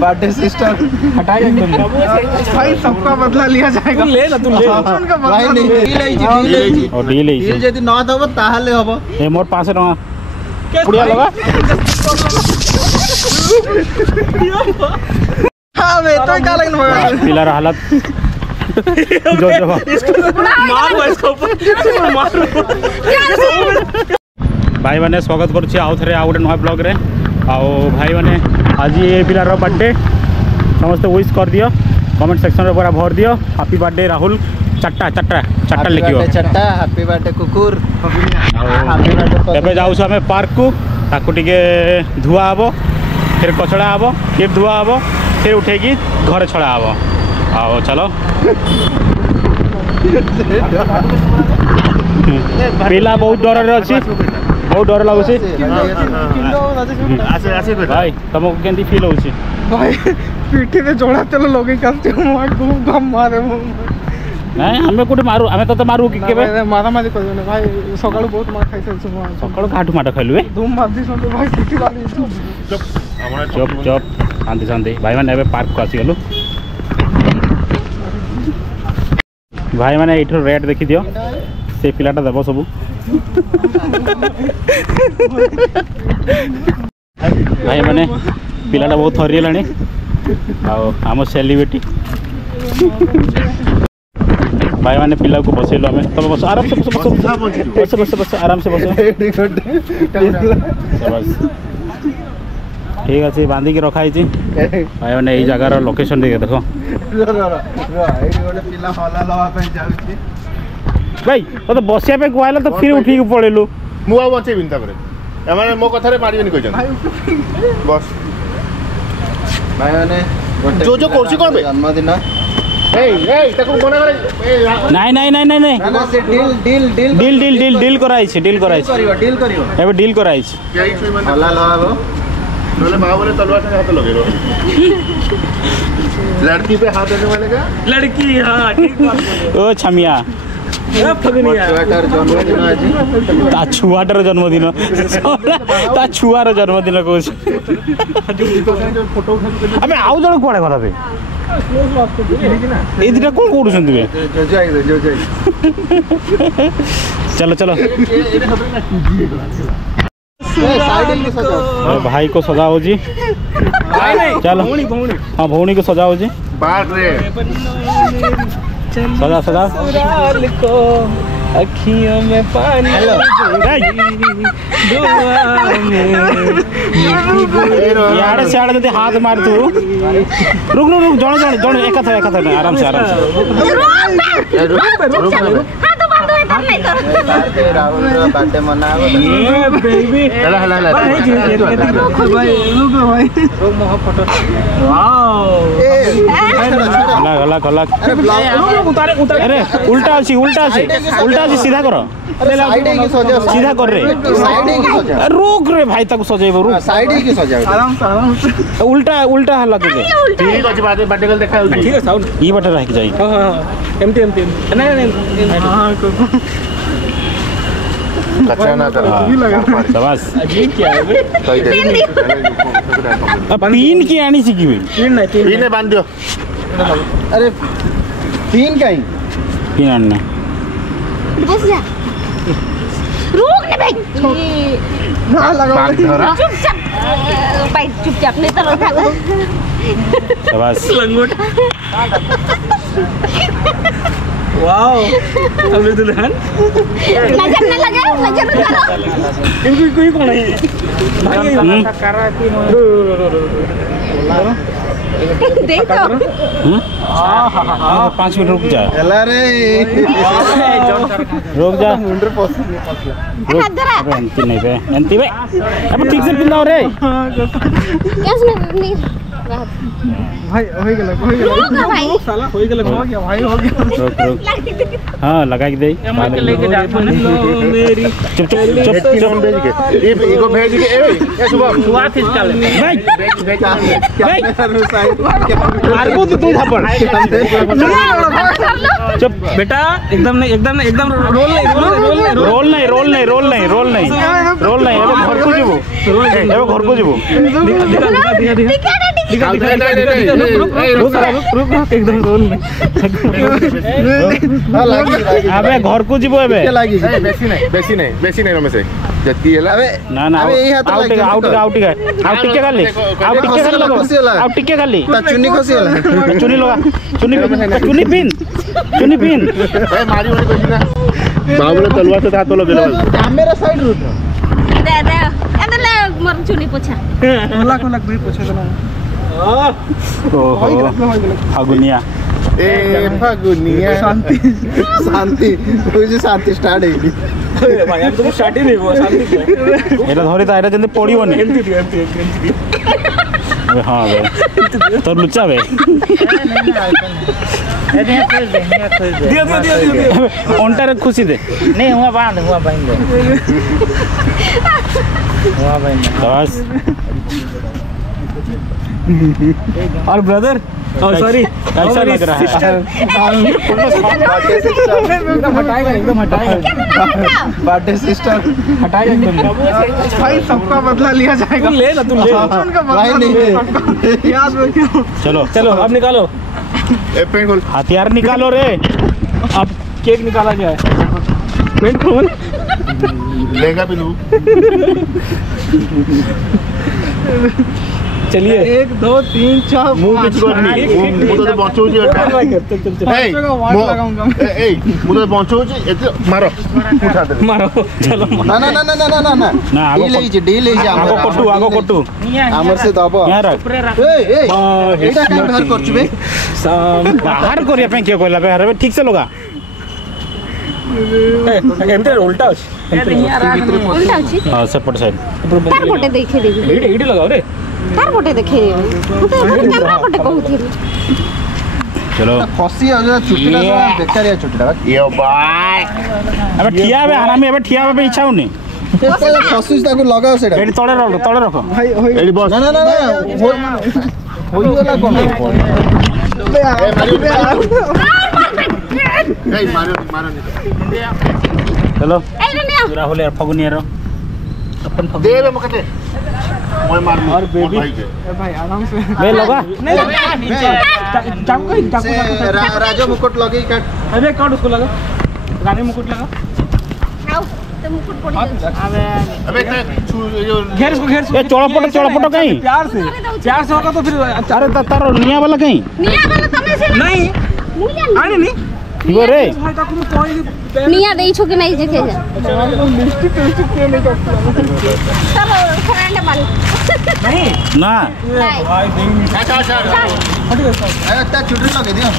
Birthday sister हटाइए भाई, सबका बदला लिया जाएगा। ले ना, तू ले भाई। नहीं डील यदि न दब ताहले हबो ए मोर 500 टका पुड़िया लगा। हां बे तो का लगन भगा पिलर हालत जो मारो इसको मारो। भाई मैंने स्वागत करुच्छे आउ थे आउ गोटे नुआ ब्लॉग रे। आओ भाई मैंने आज ये पिलार बर्थडे समस्त विश कर दियो, कमेंट सेक्शन रे पूरा भर दियो हैप्पी बर्थडे राहुल। चारटा लिखियो चारटा हैप्पी बर्थडे कुकुर। एबे जाऊ हमें पार्क को, ताकू टिके धुआ हबो, फिर कचड़ा हबो, फिर धुआ हबो, फिर उठेगी घर छड़ा हबो। आओ चलो। पिला बहुत डर रे अछि, बहुत डर लगुଛି भाई। तुमको केंदी फील होଉଛି भाई? पीठी में जोड़ा तेल लगे कांते घम मारे नहीं हमें कोटे मारू, हमें तो मारू कि केबे मारा मारी करबे भाई। सकाळू बहुत मार खाइ छै सकाळू काठू माटा खाइलु धूम मारदी संते भाई पीठी वाली। चुप शांति भाई माने एबे पार्क को आसी गेलु। भाई माने इठो रेट देखि दियो, से पिलाटा देबो सबु। भाई माने पिलाटा बहुत थरी लाणी आम सेलिब्रिटी। भाई माने पिला को बसेलो हमें। तब बस आराम से बस आराम से बस ठीक अच्छे बांधी की रखाई। भाई मैंने यही जगार लोकेशन देखो भाई तो बसिया पे कहला तो फिर उठी पड़ेलु मु आ बचेबिन तापर मो कथा रे मारिबेनी कहि बस। भाई माने जो करछि कोन बे जन्मदिन डील कराई लड़की पे हाथ देने वाले का लड़की। हाँ ठीक बात ओ छमिया छुआटर जन्मदिन छुआर जन्मदिन कह आम आउ जन कड़े घर पे ये दुटा कौन कौन चलो भाई को सजा हो जी। चलो हाँ भौणी को सजा हो जी। सजा अखियों में पानी यार से आड़े हाथ मार तू रुक जण एक आराम से राहुल बर्थडे मनाओ बेबी अरे उल्टा सीधा कर सीधा कर रे रुक रे भाई ताको सजेबो रुक साइड ही सजाओ आराम से उल्टा हल्ला तुझे ठीक अछि बात बर्थडे गल देखा ठीक है साउंड ई बटे रह के जाई। हां एमटी नहीं हां अच्छा ना कर बस अजीब क्या है बे तीन की आनी सीखी बे तीन ने बांध दियो। अरे तीन काई तीन आने बस जा रुक ने भाई ना लगा चुपचाप भाई चुपचाप नहीं तो रखा बस लंगोट। वाओ हमने दुल्हन नजर न लगे नजर उतारो इनको कोई कौन है भाई करा की देखो 5 मिनट रुक जा रे रुक जा मुंडर एंती नहीं बे एंती बे अब ठीक से पिलाओ रे नहीं भाई हो गया भाई साला हो गया भाई हो गया हां लगा के दे लेके जा मेरी चुप भेज के एगो भेज के ए शुभम तू आ खींच ले भाई मारबो तू थापड़ चुप बेटा एकदम रोल नहीं घर को जीवो रुक एकदम रोल में अबे घर को जीवो एबे बेसी नहीं रमेश जति हला ना ना आउट टिके खाली चुनी खसी हला चुनी लगा चुनी पिन ए मारी वाली कोई ना बाबूले तलवार से हाथ लो गेलो कैमरा साइड रो दे एदले मोर चुनी पोछा कोला भाई पोछा देना ओहो फागुनिया ए फागुनिया शांति मुझे शांति स्टार्ट है भाई हम तो स्टार्ट ही नहीं हुआ शांति एला धरी ता एला जंदे पड़ीबोनी एमती हां बे तो लुच्चा बे दियो ओंटारे खुशी दे नहीं हुआ बांध दे बस और ब्रदर सॉरी कैसा लग रहा है एकदम हटाएगा बर्थडे सिस्टर हटाएगा एकदम भाई सबका बदला लिया जाएगा ले ना तुम ले भाई नहीं याद रखो चलो अब निकालो ए पेन खोल हथियार निकालो रे अब केक निकाला जाए पेन खोल लेगा भी लू चलिए 1 2 3 4 मुंह किछ करनी मुंह तो बंचो जी ए मुंह तो बंचो जी एते मारो उठा दे मारो चलो ना डील आगो कोटू हमर से दबो यहाँ रख एटा काम बाहर करछबे बाहर करिया पे के कहला बे ठीक से लगा एमते उल्टा उल्टा अछि हां सेपट साइड तार पोटे देखे देबी एडी लगाओ रे तार पोटे देखे तो कैमरा पोटे कहउथि चलो खसी हो छुट्टीटा बेकारिया छुट्टीटा ये बाय अबे ठिया बे हरामी अबे ठिया बे इच्छा होनी खसी ताको लगाओ सेटा एडी तळे रखो भाई एडी बस ना होई वाला कोन ए मारो चलो ए रे राहुल यार फगुनिया रो अपन दे बे मकते मैं मार और बेबी भाई आराम से बे लगा से राजा मुकुट लगे काट अबे काट उसको लगा रानी मुकुट लगा आओ तो मुकुट पड़ी अबे जो घेर इसको ए चौड़ापटो कहीं प्यार से होगा तो फिर अरे तारो निया वाला कहीं निया वाला तमे से नहीं मुया आनी नहीं इगो रे निया देई छु कि नहीं देखे जा चलो फ्रेंड माल नहीं ना भाई एटा छुट्टी लगे दियो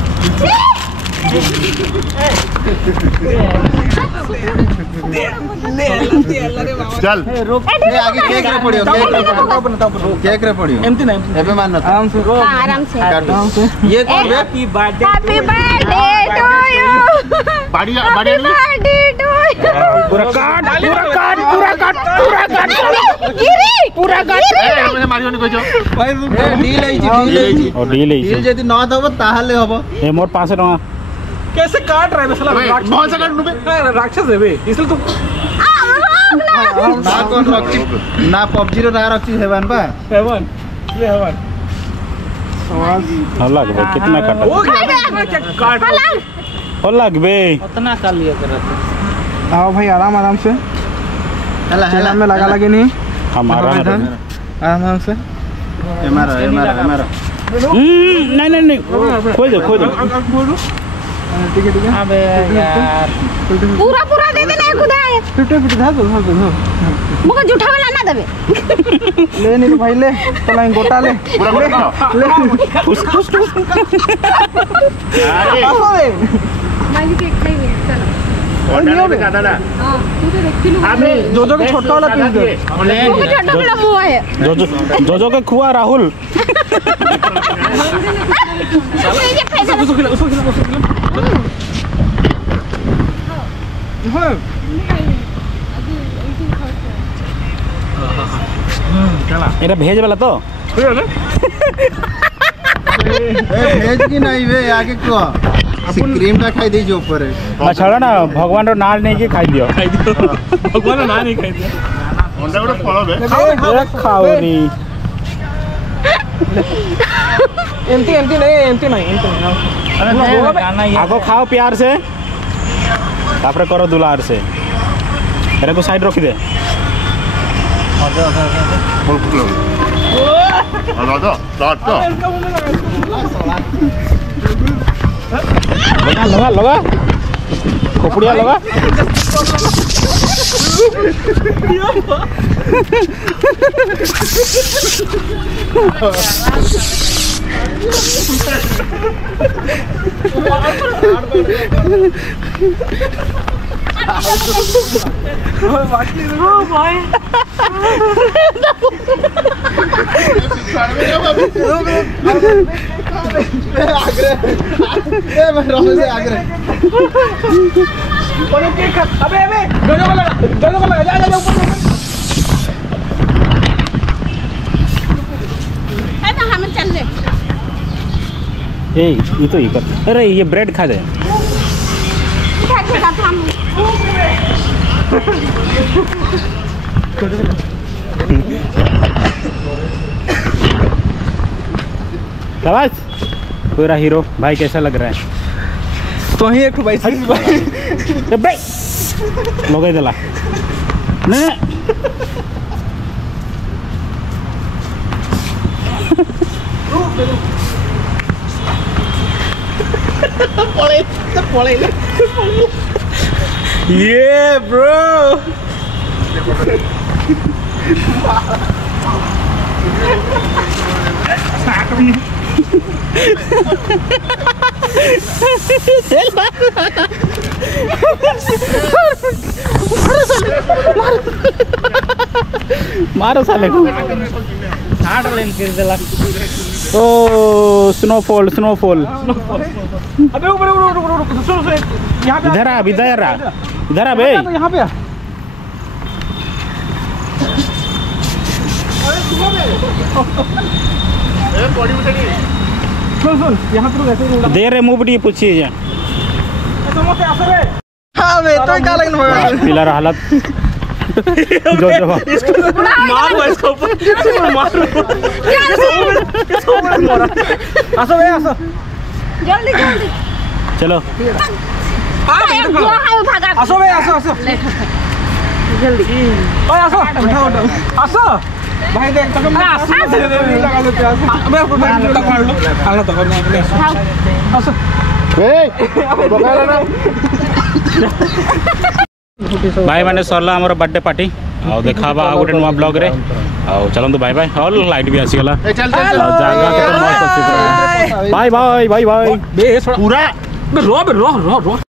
चल ए आगे केक रे पड़ियो केक रे पड़ियो एमती नहीं एबे मान आराम से ये कौन बे हैप्पी बर्थडे टू यू बाड़ी बर्थडे टू यू पूरा काट गिरी पूरा काट ए मारियो नि कहियो भाई डील आइजी और डील डील जदी न दबो ताहले हबो ए मोर 500 टका कैसे काट रहा है मसला बहुत से काट नुबे राक्षस है बे इसलिए तो ना कोन रखी ना पबजी रो ना रखी हेवन बा हेवन ये हेवन हल्ला के भाई कितना काटा हो गया हल्ला के बे उतना कर लिया करत आओ भाई आराम से हला में लगा नहीं हमारा आराम से हमारा नहीं खोल दो ठीक है अबे यार पूरा दे देना खुदा है फिट धा दो मुको झूठा वाला ना देबे ले नहीं भाई ले तलाई गोटा ले पूरा ले ठुस अरे मैं भी केक खाई चलो ऑर्डर में काटा ना हां तू तो देखती नु अबे जो के छोटा वाला पीस दे मुको छोटा वाला मुंह है जो के खुआ राहुल उसको खिला हां चला एरा भेज वाला तो भेज की नहीं वे आगे को क्रीम का खाई दीजिए ऊपर है छोड़ा ना भगवान रो नाल नहीं के खाई दियो भगवान रो नाल नहीं खाई दियो अंडा बड़ा फल बे खाओ रे एमती नहीं आगो खाओ प्यार से तापरे करो दुलार से एरे को साइड रखी दे लगा लगा खोपड़िया लगा हम चल ले ये तो ये कर अरे ये ब्रेड खा दे शाबाश पूरा हीरो भाई कैसा लग रहा है तो ही एक भाई लगे दिला नहीं ये ब्रो मारो साले को ओ स्नोफॉल स्नोफॉल अबे ऊपर सुन यहाँ पे इधर आ इधर आ बे यहाँ पे सुन यहाँ पे ऐसे दे रे मुंह बड़ी पूछिए हाँ मैं तो क्या लगना पिलर हालत जो मारो इसको मारो आसो बे आसो जल्दी जल्दी चलो आसो बे आसो जल्दी ओए आसो उठा आसो भाई देख तक लगा दो प्याज अबे पकड़ लो आना तो आसो भाई मैंने सरला हमर बर्थडे पार्टी आ देखा गोटे नुआ ब्लॉग रे आ चलतु बाय बाय हल लाइट भी आसीगला जागा के मस्त अछि बाय बाय बाय बाय बे पूरा रो